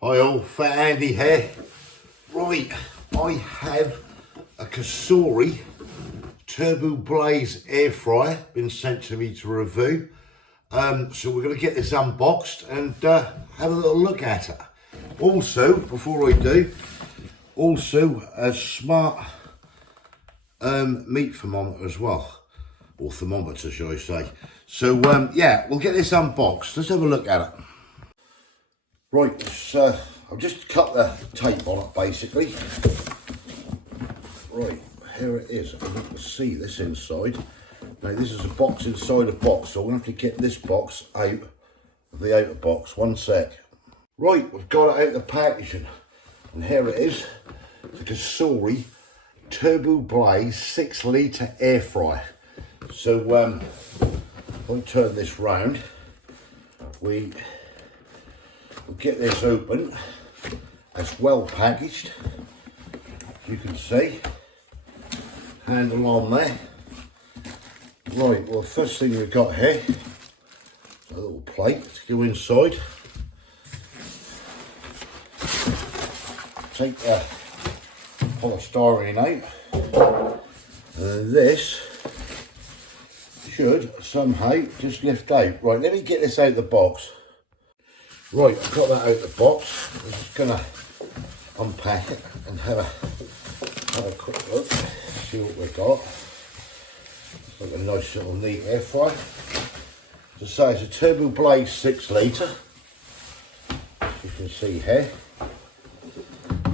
Hi all, Fat Andy here. Right, I have a Cosori TurboBlaze air fryer been sent to me to review. So we're going to get this unboxed and have a little look at it. Also, before I do, a smart meat thermometer as well, or thermometer shall I say. So yeah, we'll get this unboxed. Let's have a look at it. Right, so I've just cut the tape on it basically. Right, here it is. You can see this inside. Now this is a box inside a box, so I'm going to have to get this box out of the outer box. One sec. Right, we've got it out of the packaging. And here it is. The Cosori TurboBlaze 6 litre air fryer. So if I turn this round, we'll get this open. It's well packaged, you can see. Handle on there. Right, well, first thing we've got here is a little plate to go inside. Take the polystyrene out. And this should somehow just lift out. Right, let me get this out of the box. Right, I've got that out of the box. I'm just going to unpack it and have a quick look, see what we've got. It's like a nice little neat air fryer. As I say, it's a TurboBlaze 6 litre. As you can see here. You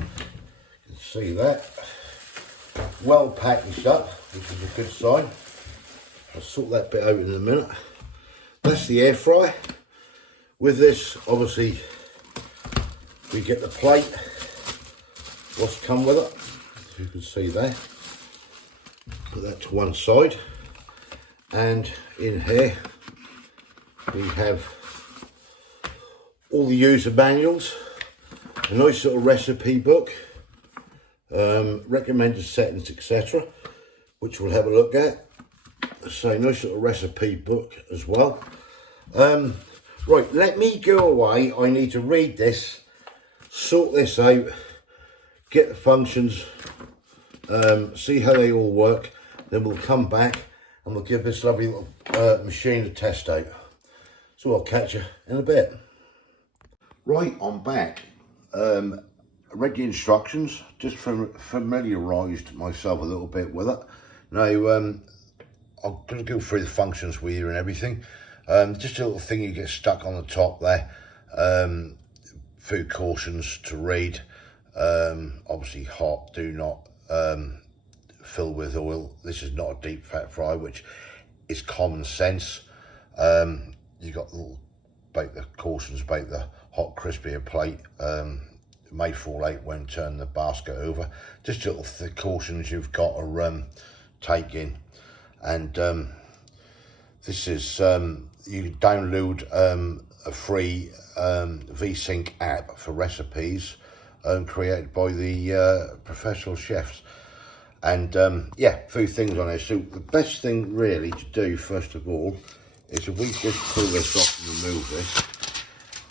can see that. Well packaged up, which is a good sign. I'll sort that bit out in a minute. That's the air fryer. With this, obviously, we get the plate, what's come with it, as you can see there. Put that to one side, and in here we have all the user manuals, a nice little recipe book, recommended settings, etc., which we'll have a look at. So nice little recipe book as well. Right, let me go away. I need to read this, sort this out, get the functions, see how they all work. Then we'll come back and we'll give this lovely little machine a test out. So I'll catch you in a bit. Right, I'm back. I read the instructions, just familiarised myself a little bit with it. Now, I'm going to go through the functions with you and everything. Just a little thing you get stuck on the top there. Food cautions to read. Obviously hot, do not fill with oil. This is not a deep fat fry, which is common sense. You got little the cautions about the hot crispier plate. May fall out when turn the basket over. Just little cautions you've got to take in. And this is you download a free VSync app for recipes created by the professional chefs. And yeah, a few things on there. So the best thing really to do first of all is if we just pull this off and remove this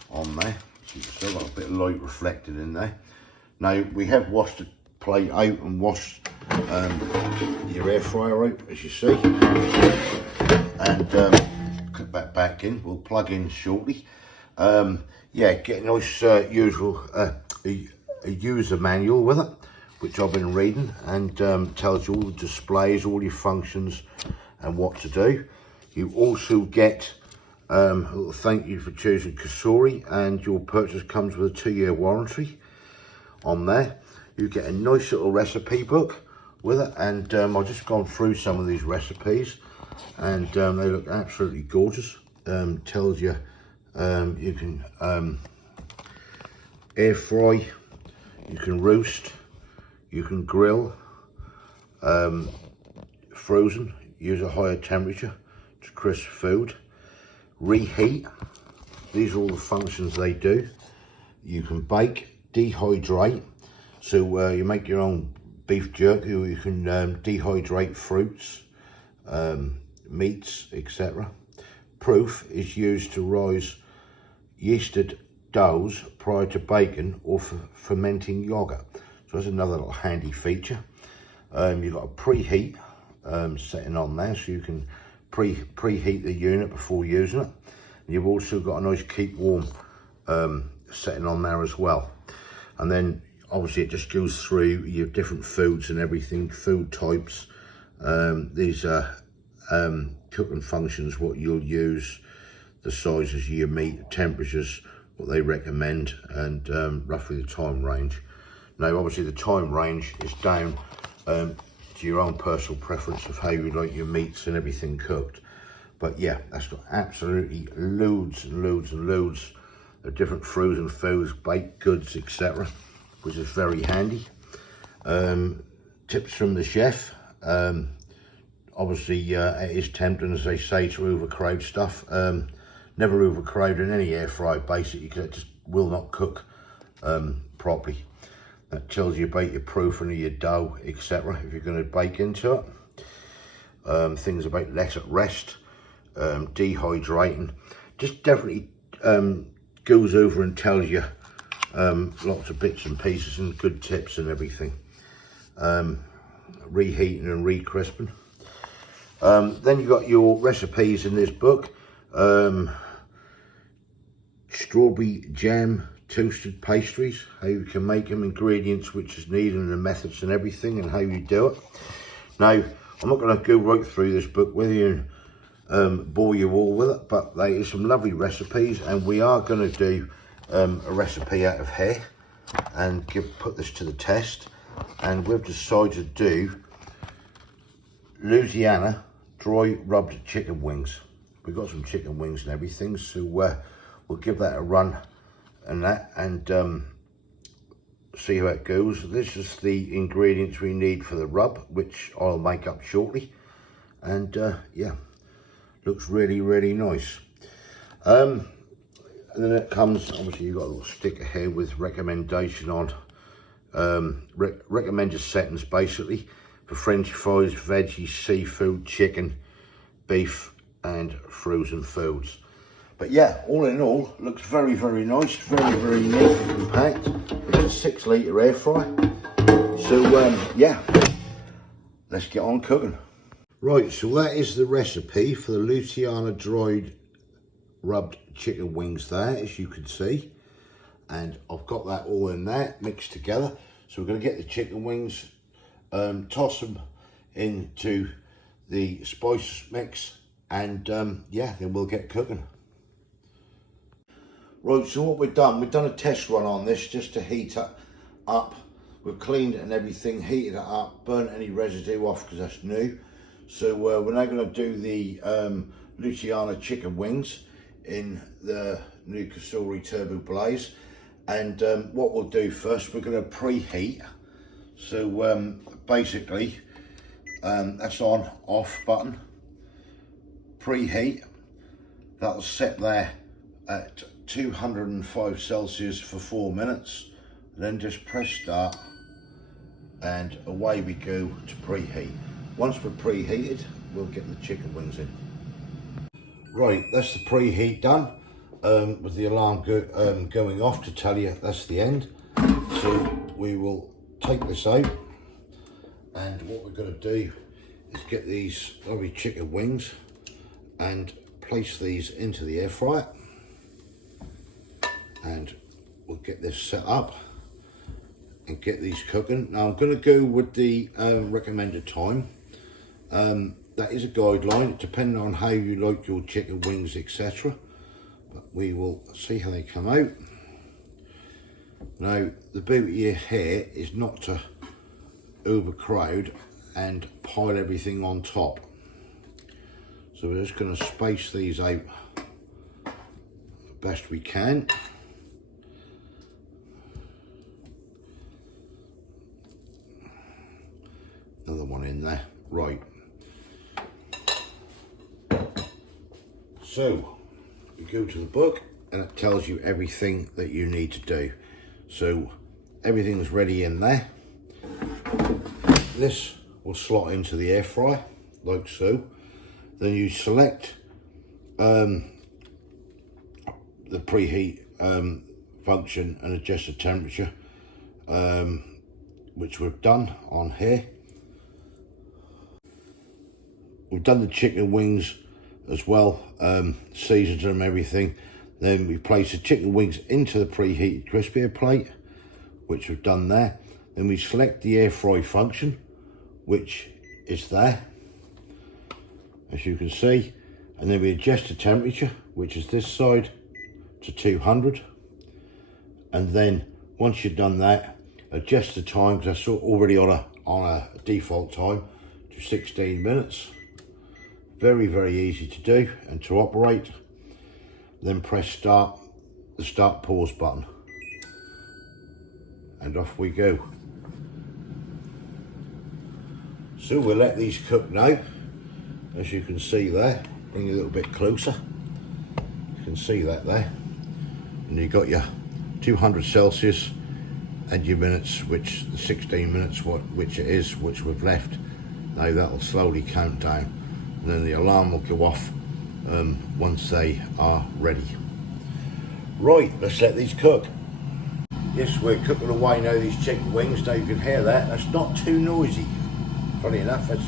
on there. So you've still got a bit of light reflected in there. Now we have washed the plate out and washed your air fryer out, as you see. And put that back in. We'll plug in shortly. Yeah, get a nice usual a user manual with it, which I've been reading, and tells you all the displays, all your functions, and what to do. You also get a little thank you for choosing Cosori, and your purchase comes with a 2-year warranty on there. You get a nice little recipe book with it, and I've just gone through some of these recipes, and they look absolutely gorgeous. Tells you you can air fry, you can roast, you can grill, frozen, use a higher temperature to crisp food, reheat. These are all the functions they do. You can bake, dehydrate, so you make your own beef jerky, or you can dehydrate fruits, meats, etc. Proof is used to rise yeasted doughs prior to baking or for fermenting yogurt. So that's another little handy feature. You've got a preheat setting on there, so you can preheat the unit before using it. And you've also got a nice keep warm setting on there as well. And then obviously it just goes through your different foods and everything, food types. These are cooking functions, what you'll use, the sizes of your meat, the temperatures, what they recommend, and roughly the time range. Now obviously the time range is down to your own personal preference of how you like your meats and everything cooked. But yeah, that's got absolutely loads and loads and loads of different frozen foods, baked goods, etc., which is very handy. Tips from the chef. Obviously it is tempting, as they say, to overcrowd stuff. Never overcrowd in any air fryer basically, because it just will not cook properly. That tells you about your proofing of your dough, etc., if you're going to bake into it. Things about let at rest, dehydrating, just definitely goes over and tells you lots of bits and pieces and good tips and everything. Reheating and re-crisping. Then you've got your recipes in this book. Strawberry jam toasted pastries, how you can make them, ingredients which is needed, and the methods and everything, and how you do it. Now, I'm not going to go right through this book with you and bore you all with it, but there is some lovely recipes, and we are going to do a recipe out of here and put this to the test. And we've decided to do Louisiana dry rubbed chicken wings. We've got some chicken wings and everything, so we'll give that a run and that, and see how it goes. This is the ingredients we need for the rub, which I'll make up shortly. And yeah, looks really, really nice. And then it comes, obviously you've got a little sticker here with recommendation on recommended settings basically for French fries, veggies, seafood, chicken, beef and frozen foods. But yeah, all in all, looks very, very nice, very, very neat and compact. It's a 6 litre air fryer. So yeah, let's get on cooking. Right, so that is the recipe for the Louisiana dried rubbed chicken wings there, as you can see. And I've got that all in there, mixed together. So we're going to get the chicken wings, toss them into the spice mix, and yeah, then we'll get cooking. Right, so what we've done a test run on this just to heat it up. We've cleaned it and everything, heated it up, burnt any residue off because that's new. So we're now going to do the Louisiana chicken wings in the new Cosori TurboBlaze. And what we'll do first, we're going to preheat. So basically, that's on, off button. Preheat. That'll set there at 205 Celsius for 4 minutes. Then just press start, and away we go to preheat. Once we're preheated, we'll get the chicken wings in. Right, that's the preheat done. With the alarm going off to tell you that's the end. So we will take this out, and what we're going to do is get these lovely chicken wings and place these into the air fryer, and we'll get this set up and get these cooking. Now I'm going to go with the recommended time. That is a guideline, depending on how you like your chicken wings, etc. But we will see how they come out. Now the beauty here is not to overcrowd and pile everything on top. So we're just going to space these out best we can. Another one in there. Right. So you go to the book and it tells you everything that you need to do. So everything's ready in there. This will slot into the air fryer like so. Then you select the preheat function and adjust the temperature, which we've done on here. We've done the chicken wings as well, seasoned them, everything. Then we place the chicken wings into the preheated crispier plate, which we've done there. Then we select the air fry function, which is there, as you can see. And then we adjust the temperature, which is this side, to 200. And then once you've done that, adjust the time, because that's already on a default time, to 16 minutes. Very, very easy to do and to operate. Then press the start pause button, and off we go. So we'll let these cook now, as you can see there. Bring it a little bit closer. You can see that there. And you've got your 200 Celsius and your minutes, which the 16 minutes, which it is, which we've left. Now that'll slowly count down, and then the alarm will go off once they are ready. Right, let's let these cook. Yes, we're cooking away now, these chicken wings. Now you can hear that. That's not too noisy. Funny enough, it's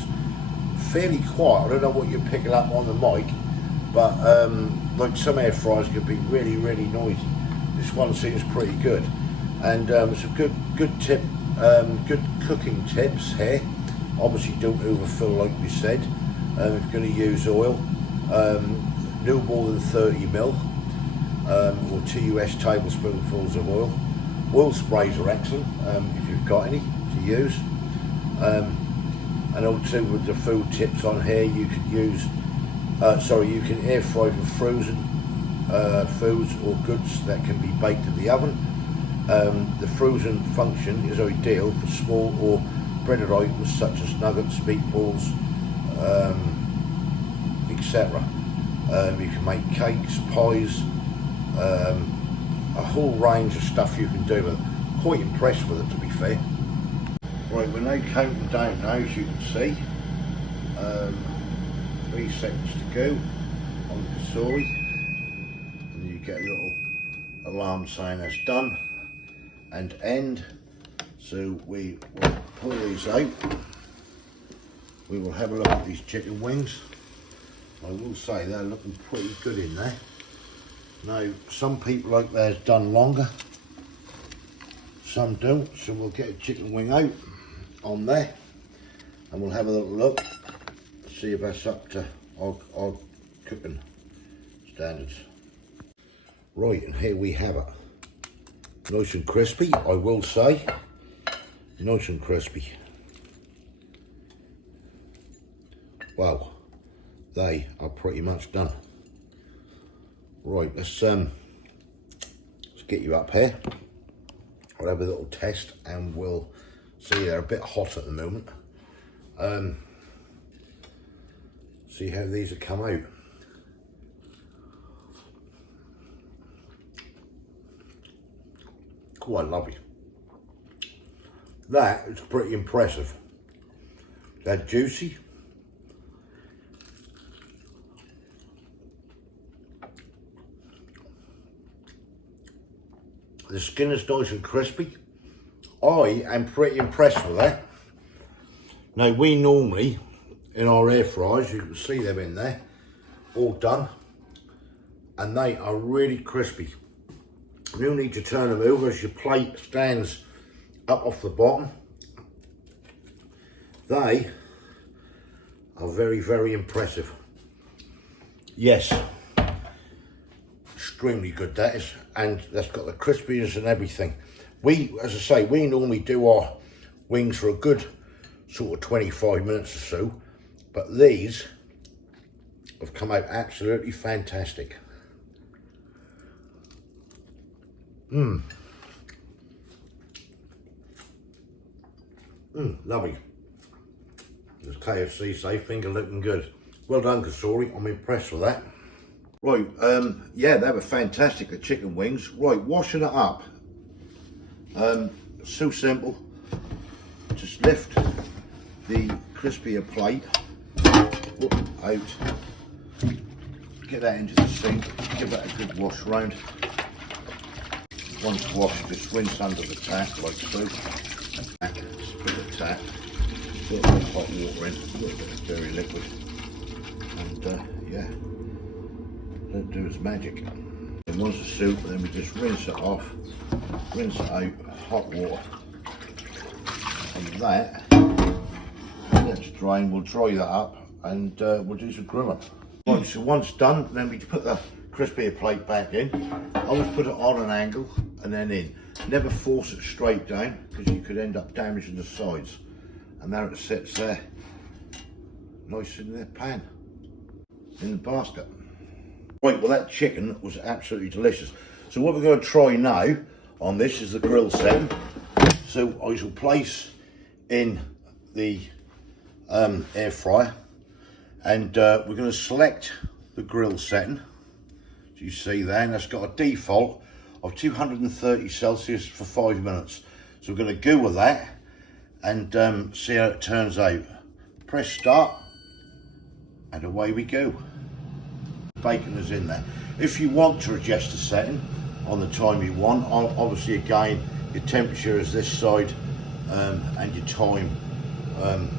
fairly quiet. I don't know what you're picking up on the mic, but like some air fryers could be really, really noisy. This one seems pretty good, and some good cooking tips here. Obviously, don't overfill, like we said. If you're going to use oil, no more than 30 ml, or 2 US tablespoonfuls of oil. Oil sprays are excellent if you've got any to use. And also with the food tips on here, you could use, you can air fry for frozen foods or goods that can be baked in the oven. The frozen function is ideal for small or breaded items such as nuggets, meatballs, etc. You can make cakes, pies, a whole range of stuff you can do with it. Quite impressed with it, to be fair. Right, we're now counting down now, as you can see. 3 seconds to go on the Cosori. And you get a little alarm saying that's done and end. So we will pull these out. We will have a look at these chicken wings. I will say they're looking pretty good in there. Now, some people like theirs done longer, some don't, so we'll get a chicken wing out on there and we'll have a little look, see if that's up to our cooking standards. Right, and here we have it. Nice and crispy, I will say. Nice and crispy. Wow, they are pretty much done. Right, let's get you up here. I'll have a little test and we'll see. They're a bit hot at the moment. See how these have come out. Quite lovely. That is pretty impressive. They're juicy. The skin is nice and crispy. I am pretty impressed with that. Now, we normally, in our air fryers, you can see them in there, all done, and they are really crispy. You need to turn them over as your plate stands up off the bottom. They are very, very impressive. Yes, extremely good that is, and that's got the crispiness and everything. We, as I say, we normally do our wings for a good sort of 25 minutes or so, but these have come out absolutely fantastic. Lovely. As KFC say, finger looking good. Well done, Cosori. I'm impressed with that. Right, yeah, they were fantastic, the chicken wings. Right, washing it up. So simple. Just lift the crispier plate out, get that into the sink, give that a good wash round. Once washed, just rinse under the tap like so. Spit the tap, a little bit of hot water in, a little bit of dairy liquid, and yeah, don't do its magic. And once the soup, then we just rinse it off, rinse it out, hot water, and that, let's dry, and we'll dry that up, and we'll do some grilling. Right, so once done, then we put the crispy plate back in. Always put it on an angle and then in. Never force it straight down because you could end up damaging the sides. And there it sits there, nice in the pan, in the basket. Right, well that chicken was absolutely delicious. So what we're going to try now on this is the grill setting. So I shall place in the air fryer, and we're going to select the grill setting. As you see there, and that's got a default of 230 Celsius for 5 minutes. So we're going to go with that and see how it turns out. Press start, and away we go. Bacon is in there. If you want to adjust the setting on the time you want, obviously again your temperature is this side and your time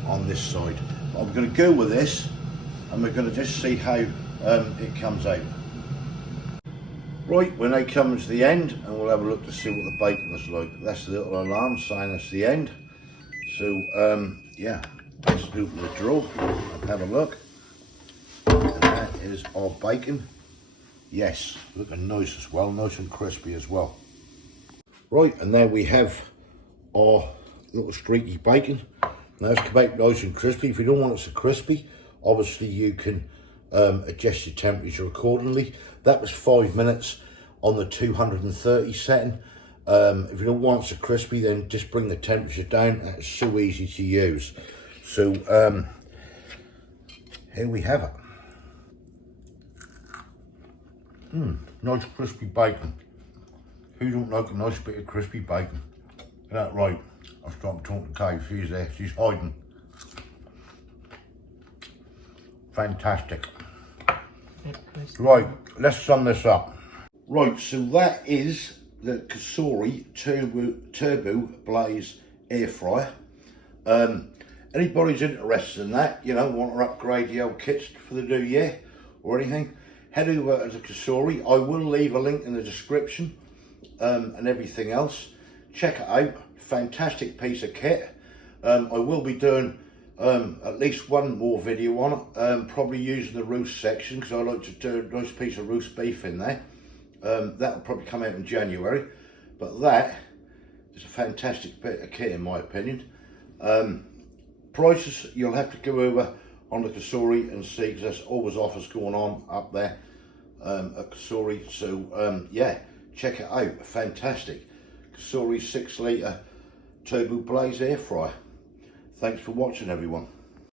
on this side. But I'm going to go with this, and we're going to just see how it comes out. Right, when they come to the end, and we'll have a look to see what the bacon is like. That's the little alarm saying it's the end. So yeah, let's open the drawer and have a look. And that is our bacon. Yes, looking nice as well, nice and crispy as well. Right, and there we have our little streaky bacon. Now it's come out nice and crispy. If you don't want it so crispy, obviously you can adjust your temperature accordingly. That was 5 minutes on the 230 setting. If you don't want it so crispy, then just bring the temperature down. That's so easy to use. So here we have it. Nice crispy bacon. Who don't like a nice bit of crispy bacon? Is that right? I've stopped talking to Kay. She's there. She's hiding. Fantastic. Right, let's sum this up. Right, so that is the Cosori TurboBlaze air fryer. Anybody's interested in that, you know, want to upgrade the old kits for the new year or anything, head over to Cosori. I will leave a link in the description and everything else. Check it out. Fantastic piece of kit. I will be doing at least one more video on it, probably using the roast section, because I like to do a nice piece of roast beef in there. That'll probably come out in January, but that is a fantastic bit of kit in my opinion. Prices, you'll have to go over on the Cosori and see, because there's always offers going on up there at Cosori. So yeah, check it out. Fantastic. Cosori 6 litre TurboBlaze air fryer. Thanks for watching, everyone.